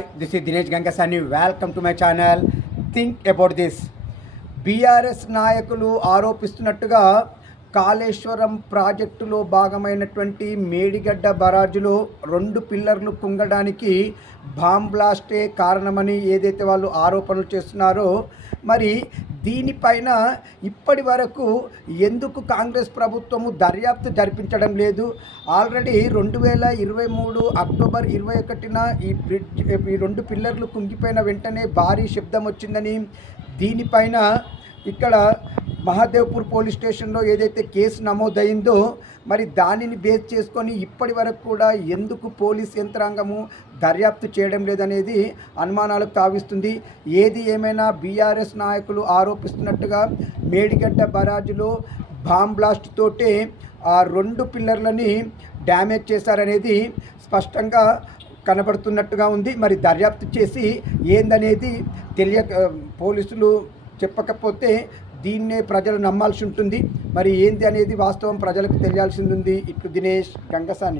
This is Dinesh Gangasani. Welcome to my channel. Think about this. BRS నాయకులు ఆరోపిస్తున్నట్టుగా కాళేశ్వరం ప్రాజెక్టులో భాగమైనటువంటి మేడిగడ్డ బరాజులో 2 పిల్లర్లు కుంగడానికి bomb బ్లాస్టే కారణమని ఏదైతే వాళ్ళు ఆరోపణలు చేస్తున్నారో, మరి దీనిపైన ఇప్పటి వరకు ఎందుకు కాంగ్రెస్ ప్రభుత్వము దర్యాప్తు జరిపించడం లేదు? ఆల్రెడీ 2023 అక్టోబర్ 21న ఈ 2 పిల్లర్లు కుంగిపోయిన వెంటనే భారీ శబ్దం వచ్చిందని, దీనిపైన ఇక్కడ మహాదేవ్పూర్ పోలీస్ స్టేషన్లో ఏదైతే కేసు నమోదైందో, మరి దానిని బేస్ చేసుకొని ఇప్పటి వరకు కూడా ఎందుకు పోలీస్ యంత్రాంగము దర్యాప్తు చేయడం లేదనేది అనుమానాలకు తావిస్తుంది. ఏది ఏమైనా బీఆర్ఎస్ నాయకులు ఆరోపిస్తున్నట్టుగా మేడిగడ్డ బరాజులో బాంబ్ బ్లాస్ట్ తోటే ఆ 2 పిల్లర్లని డ్యామేజ్ చేశారనేది స్పష్టంగా కనబడుతున్నట్టుగా ఉంది. మరి దర్యాప్తు చేసి ఏందనేది పోలీసులు చెప్పకపోతే దీన్నే ప్రజలు నమ్మాల్సి ఉంటుంది. మరి ఏంది అనేది వాస్తవం ప్రజలకు తెలియాల్సింది ఉంది. ఇట్లు దినేష్ గంగసాని.